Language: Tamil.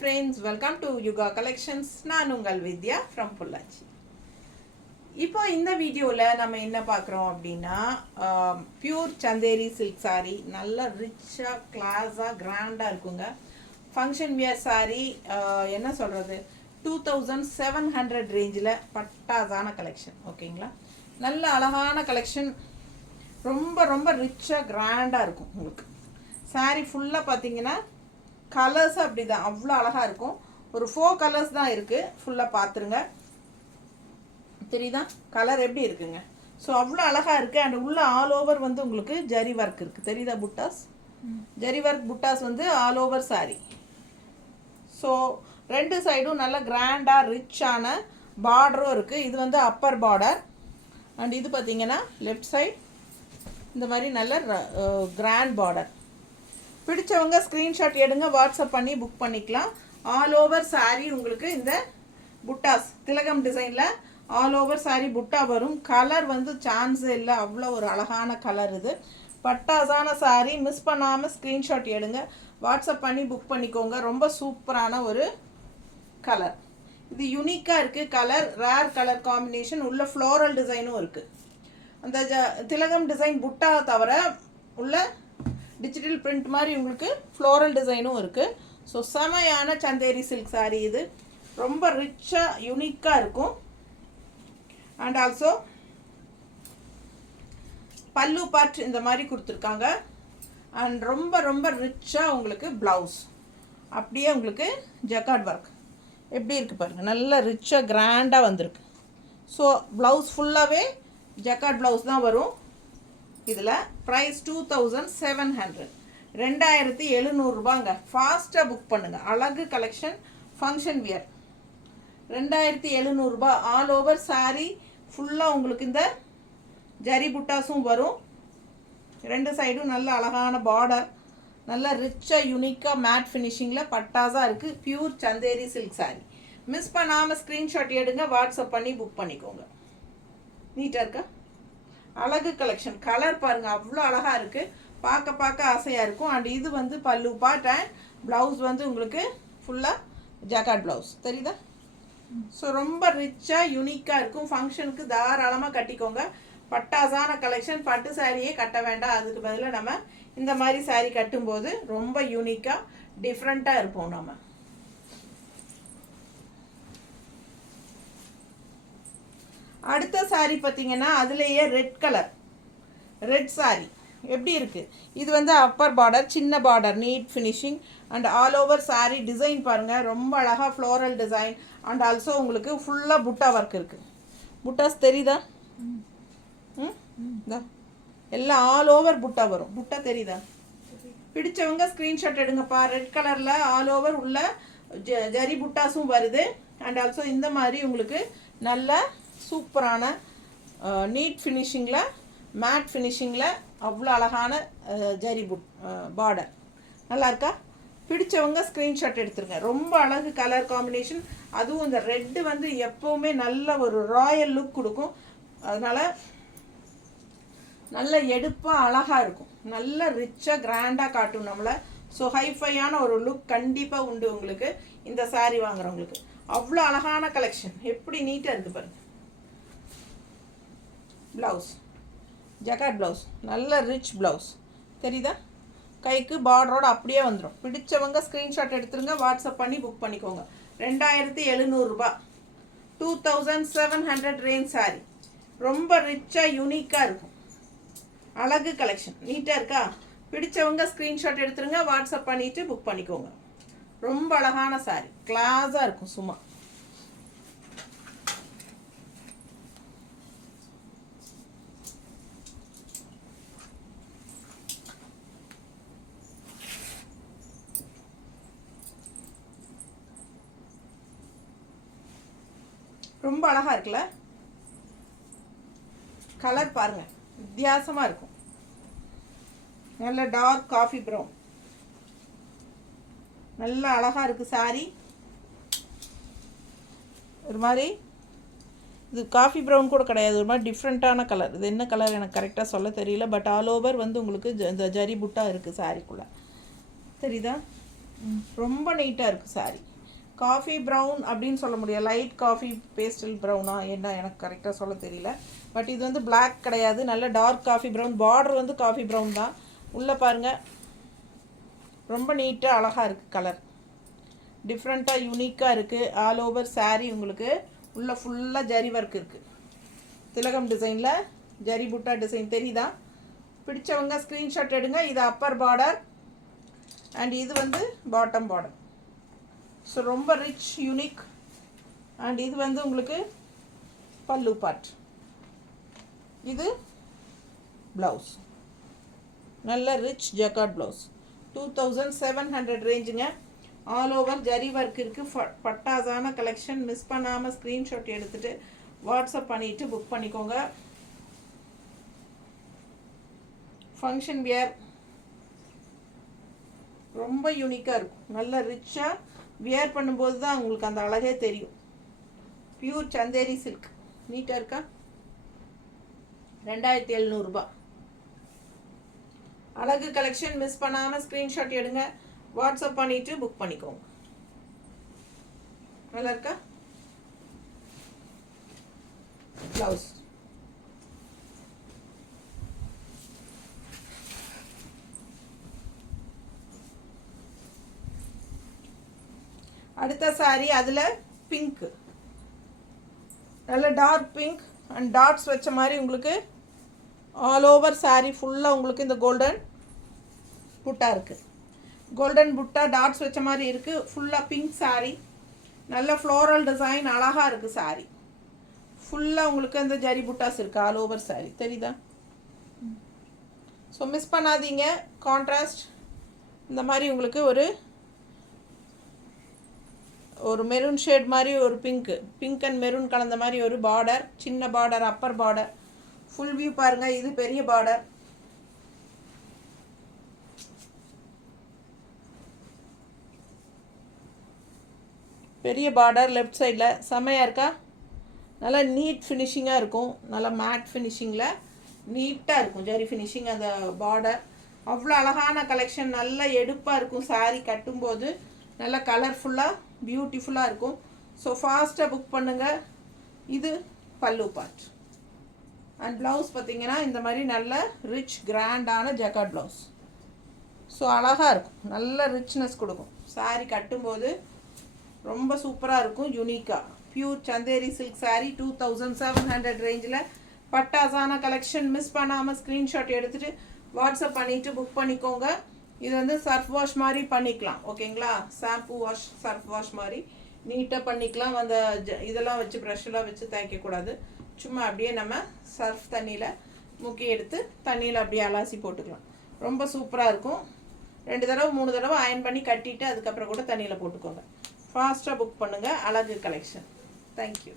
friends, welcome to Yuga Collections. நான் உங்கள் வித்யா from பொள்ளாச்சி. இப்போ இந்த வீடியோவில் நம்ம என்ன பார்க்குறோம் அப்படின்னா பியூர் சந்தேரி சில்க் சாரீ, நல்ல ரிச்சாக கிளாஸாக கிராண்டாக இருக்குங்க. ஃபங்க்ஷன் வியர் சாரீ, என்ன சொல்கிறது, 2700 ரேஞ்சில் பட்டாசான கலெக்ஷன். ஓகேங்களா, நல்ல அழகான கலெக்ஷன், ரொம்ப ரொம்ப ரிச்சாக கிராண்டாக இருக்கும். உங்களுக்கு சாரீ ஃபுல்லாக பார்த்தீங்கன்னா கலர்ஸ் அப்படி தான், அவ்வளோ அழகாக இருக்கும். ஒரு 4 கலர்ஸ் தான் இருக்குது. ஃபுல்லாக பார்த்துருங்க, தெரியுதா கலர் எப்படி இருக்குங்க. ஸோ அவ்வளோ அழகாக இருக்குது. அண்ட் உள்ள ஆல் ஓவர் வந்து உங்களுக்கு ஜரி ஒர்க் இருக்குது, தெரியுதா புட்டாஸ், ஜரி ஒர்க் புட்டாஸ் வந்து ஆல் ஓவர் சாரீ. ஸோ ரெண்டு சைடும் நல்ல கிராண்டாக ரிச்சான பார்டரும் இருக்குது. இது வந்து அப்பர் பார்டர். அண்ட் இது பார்த்திங்கன்னா லெஃப்ட் சைட் இந்த மாதிரி நல்ல கிராண்ட் பார்டர். பிடிச்சவங்க ஸ்க்ரீன்ஷாட் எடுங்க, வாட்ஸ்அப் பண்ணி புக் பண்ணிக்கலாம். ஆல் ஓவர் சாரீ உங்களுக்கு இந்த புட்டாஸ் திலகம் டிசைனில் ஆல் ஓவர் சாரீ புட்டா வரும். கலர் வந்து சான்ஸே இல்லை, அவ்வளோ ஒரு அழகான கலர். இது பட்டாசான சாரீ, மிஸ் பண்ணாமல் ஸ்க்ரீன்ஷாட் எடுங்க, வாட்ஸ்அப் பண்ணி புக் பண்ணிக்கோங்க. ரொம்ப சூப்பரான ஒரு கலர். இது யூனிக்காக இருக்குது கலர், ரேர் கலர் காம்பினேஷன். உள்ள ஃப்ளோரல் டிசைனும் இருக்குது. அந்த திலகம் டிசைன் புட்டா தவிர உள்ள டிஜிட்டல் பிரிண்ட் மாதிரி உங்களுக்கு ஃப்ளோரல் டிசைனும் இருக்குது. ஸோ செமையான சந்தேரி சில்க் சாரீ. இது ரொம்ப ரிச்சாக யூனிக்காக இருக்கும். அண்ட் ஆல்சோ பல்லு பார்ட் இந்த மாதிரி கொடுத்துருக்காங்க. அண்ட் ரொம்ப ரொம்ப ரிச்சாக உங்களுக்கு ப்ளவுஸ் அப்படியே உங்களுக்கு ஜக்கார்ட் ஒர்க் எப்படி இருக்குது பாருங்கள், நல்ல ரிச்சாக கிராண்டாக வந்திருக்கு. ஸோ ப்ளவுஸ் ஃபுல்லாகவே ஜக்கார்ட் ப்ளவுஸ் தான் வரும். இதில் ப்ரைஸ் 2700, 2700 ரூபாங்க. ஃபாஸ்ட்டாக புக் பண்ணுங்கள். அழகு கலெக்ஷன், ஃபங்க்ஷன் வியர், 2700 ரூபா. ஆல் ஓவர் சாரீ ஃபுல்லாக உங்களுக்கு இந்த ஜரி புட்டாஸும் வரும். ரெண்டு சைடும் நல்ல அழகான பார்டர், நல்ல ரிச்சாக யூனிக்காக மேட் ஃபினிஷிங்கில் பட்டாஸாக இருக்குது. Pure Chanderi silk sari. Miss பண்ணாமல் ஸ்க்ரீன்ஷாட் எடுங்க, வாட்ஸ்அப் பண்ணி புக் பண்ணிக்கோங்க. நீட்டாக இருக்கா, அழகு கலெக்ஷன். கலர் பாருங்கள், அவ்வளோ அழகாக இருக்குது, பார்க்க பார்க்க ஆசையாக இருக்கும். அண்ட் இது வந்து பல்லு பார்ட் அண்ட் ப்ளவுஸ் வந்து உங்களுக்கு ஃபுல்லாக ஜக்கார்ட் ப்ளவுஸ், தெரியுதா. ஸோ ரொம்ப ரிச்சாக யூனிக்காக இருக்கும். ஃபங்க்ஷனுக்கு தாராளமாக கட்டிக்கோங்க. பட்டாசான கலெக்ஷன். பட்டு சாரியே கட்ட வேண்டாம், அதுக்கு பதிலாக நம்ம இந்த மாதிரி சாரீ கட்டும்போது ரொம்ப யூனிக்காக டிஃப்ரெண்ட்டாக இருப்போம் நம்ம. அடுத்த சாரீ பார்த்தீங்கன்னா அதுலேயே ரெட் கலர், ரெட் சாரீ எப்படி இருக்குது. இது வந்து அப்பர் பார்டர், சின்ன border, NEET finishing. And all over sari design பாருங்கள், ரொம்ப அழகாக ஃப்ளோரல் டிசைன். அண்ட் ஆல்சோ உங்களுக்கு ஃபுல்லாக புட்டா ஒர்க் இருக்குது. புட்டாஸ் தெரியுதா, எல்லாம் ஆல் ஓவர் புட்டா வரும். புட்டா தெரியுதா, பிடிச்சவங்க ஸ்க்ரீன்ஷாட் எடுங்கப்பா. ரெட் கலரில் ஆல் ஓவர் உள்ள ஜரி புட்டாஸும் வருது. அண்ட் ஆல்சோ இந்த மாதிரி உங்களுக்கு நல்ல சூப்பரான நீட் ஃபினிஷிங்கில், மேட் ஃபினிஷிங்கில் அவ்வளோ அழகான ஜரி பார்டர். நல்லா இருக்கா, பிடிச்சவங்க ஸ்க்ரீன்ஷாட் எடுத்துருங்க. ரொம்ப அழகு கலர் காம்பினேஷன். அதுவும் இந்த ரெட்டு வந்து எப்போவுமே நல்ல ஒரு ராயல் லுக் கொடுக்கும். அதனால் நல்ல எடுப்பாக அழகாக இருக்கும், நல்ல ரிச்சாக கிராண்டாக காட்டும் நம்மளை. ஸோ ஹைஃபையான ஒரு லுக் கண்டிப்பாக உண்டு உங்களுக்கு இந்த சாரீ வாங்குறவங்களுக்கு. அவ்வளோ அழகான கலெக்ஷன், எப்படி நீட்டாக இருக்குது பாருங்கள். ப்ளவுஸ் ஜக்கார்ட் ப்ளவுஸ், நல்ல ரிச் ப்ளவுஸ், தெரியுதா, கைக்கு பார்டரோடு அப்படியே வந்துடும். பிடிச்சவங்க ஸ்க்ரீன்ஷாட் எடுத்துருங்க, வாட்ஸ்அப் பண்ணி புக் பண்ணிக்கோங்க. 2700 ரூபா, 2700 ரேஞ்ச் சாரீ. ரொம்ப ரிச்சாக யூனிக்காக இருக்கும், அழகு கலெக்ஷன். நீட்டாக இருக்கா, பிடிச்சவங்க ஸ்க்ரீன்ஷாட் எடுத்துருங்க, வாட்ஸ்அப் பண்ணிவிட்டு புக் பண்ணிக்கோங்க. ரொம்ப அழகான சாரீ, கிளாஸாக இருக்கும் சும்மா. ரொம்ப அழகாக இருக்குல்ல, கலர் பாருங்கள், வித்தியாசமாக இருக்கும். நல்ல டார்க் காஃபி ப்ரௌன், நல்ல அழகாக இருக்குது சாரீ. ஒரு மாதிரி இது காஃபி ப்ரௌன் கூட கிடையாது, ஒரு மாதிரி டிஃப்ரெண்ட்டான கலர். இது என்ன கலர் எனக்கு கரெக்டாக சொல்ல தெரியல. பட் ஆல் ஓவர் வந்து உங்களுக்கு இந்த ஜரி புட்டா இருக்குது சாரீக்குள்ளே, தெரியுதா. ரொம்ப நீட்டாக இருக்குது சாரீ. காஃபி ப்ரௌன் அப்படின்னு சொல்ல முடியாது, லைட் காஃபி பேஸ்டல் ப்ரௌனா என்ன எனக்கு கரெக்டாக சொல்ல தெரியல. பட் இது வந்து பிளாக் கிடையாது, நல்ல டார்க் காஃபி ப்ரௌன். பார்டர் வந்து காஃபி ப்ரௌன் தான். உள்ளே பாருங்கள், ரொம்ப நீட்டாக அழகாக இருக்குது. கலர் டிஃப்ரெண்ட்டாக யூனிக்காக இருக்குது. ஆல் ஓவர் saree உங்களுக்கு உள்ளே ஃபுல்லாக ஜரி ஒர்க் இருக்குது. திலகம் டிசைனில் ஜரி புட்டா டிசைன் தெரியுதா? பிடிச்சவங்க ஸ்க்ரீன்ஷாட் எடுங்க. இது அப்பர் பார்டர் அண்ட் இது வந்து பாட்டம் பார்டர். ஸோ ரொம்ப ரிச் யூனிக். அண்ட் இது வந்து உங்களுக்கு பல்லு பார்ட். இது ப்ளவுஸ், நல்ல ரிச் ஜக்கார்ட் ப்ளவுஸ். 2700 ரேஞ்சுங்க. ஆல் ஓவர் ஜரி ஒர்க் இருக்குது. பட்டாசான கலெக்ஷன். மிஸ் பண்ணாமல் ஸ்க்ரீன்ஷாட் எடுத்துகிட்டு வாட்ஸ்அப் பண்ணிவிட்டு புக் பண்ணிக்கோங்க. ஃபங்க்ஷன் வியர் ரொம்ப யூனிக்காக இருக்கும். நல்ல ரிச்சாக வியர் பண்ணும்போது தான் உங்களுக்கு அந்த அழகே தெரியும். Pure Chanderi silk. நீட்டாக இருக்கா? 2700 ரூபாய். அழகு கலெக்ஷன். மிஸ் பண்ணாமல் ஸ்க்ரீன்ஷாட் எடுங்க, வாட்ஸ்அப் பண்ணிவிட்டு புக் பண்ணிக்கோங்க. நல்லா இருக்கா? ப்ளவுஸ் அடுத்த saree. அதில் பிங்க், நல்ல டார்க் பிங்க் அண்ட் டாட்ஸ் வச்ச மாதிரி உங்களுக்கு ஆல் ஓவர் saree ஃபுல்லாக உங்களுக்கு இந்த கோல்டன் புட்டா இருக்குது. கோல்டன் புட்டா டாட்ஸ் வச்ச மாதிரி இருக்குது. ஃபுல்லாக பிங்க் saree. நல்ல ஃப்ளோரல் டிசைன், அழகாக இருக்குது saree. ஃபுல்லாக உங்களுக்கு அந்த ஜரி புட்டாஸ் இருக்குது ஆல் ஓவர் saree. தெரியுதா? ஸோ மிஸ் பண்ணாதீங்க. கான்ட்ராஸ்ட் இந்த மாதிரி உங்களுக்கு ஒரு மெரூன் ஷேட் மாதிரி ஒரு பிங்க் அண்ட் மெரூன் கலந்த மாதிரி ஒரு பார்டர், சின்ன border, Appar border. Full view பாருங்கள். இது பெரிய பார்டர். பெரிய பார்டர் லெஃப்ட் சைடில் செம்மையாக இருக்கா? நல்லா நீட் ஃபினிஷிங்காக இருக்கும். நல்லா மேட் ஃபினிஷிங்கில் நீட்டாக இருக்கும் ஜரி ஃபினிஷிங். அந்த பார்டர் அவ்வளோ அழகான கலெக்ஷன். நல்லா எடுப்பாக இருக்கும் saree கட்டும்போது. நல்லா கலர்ஃபுல்லாக பியூட்டிஃபுல்லாக இருக்கும். ஸோ ஃபாஸ்ட்டாக புக் பண்ணுங்கள். இது பல்லு பார்ட். அண்ட் ப்ளவுஸ் பார்த்திங்கன்னா இந்த மாதிரி நல்ல ரிச் கிராண்டான ஜக்கார்ட் ப்ளவுஸ். ஸோ அழகாக இருக்கும், நல்ல ரிச்னஸ் கொடுக்கும். saree கட்டும்போது ரொம்ப சூப்பராக இருக்கும், யூனிக்காக. பியூர் சந்தேரி சில்க் saree 2700 ரேஞ்சில் பட்டாசான கலெக்ஷன். மிஸ் பண்ணாமல் ஸ்க்ரீன்ஷாட் எடுத்துகிட்டு வாட்ஸ்அப் பண்ணிவிட்டு புக் பண்ணிக்கோங்க. இது வந்து சர்ஃப் வாஷ் மாதிரி பண்ணிக்கலாம். ஓகேங்களா? ஷாம்பு வாஷ், சர்ஃப் வாஷ் மாதிரி நீட்டாக பண்ணிக்கலாம். அந்த இதெல்லாம் வச்சு ப்ரஷ்ஷெல்லாம் வச்சு தேய்க்கக்கூடாது. சும்மா அப்படியே நம்ம சர்ஃப் தண்ணியில் முக்கி எடுத்து தண்ணியில் அப்படியே அலாசி போட்டுக்கலாம். ரொம்ப சூப்பராக இருக்கும். 2 தடவை 3 தடவை அயன் பண்ணி கட்டிட்டு அதுக்கப்புறம் கூட தண்ணியில் போட்டுக்கோங்க. ஃபாஸ்ட்டாக புக் பண்ணுங்கள். அழகு கலெக்ஷன். தேங்க்யூ.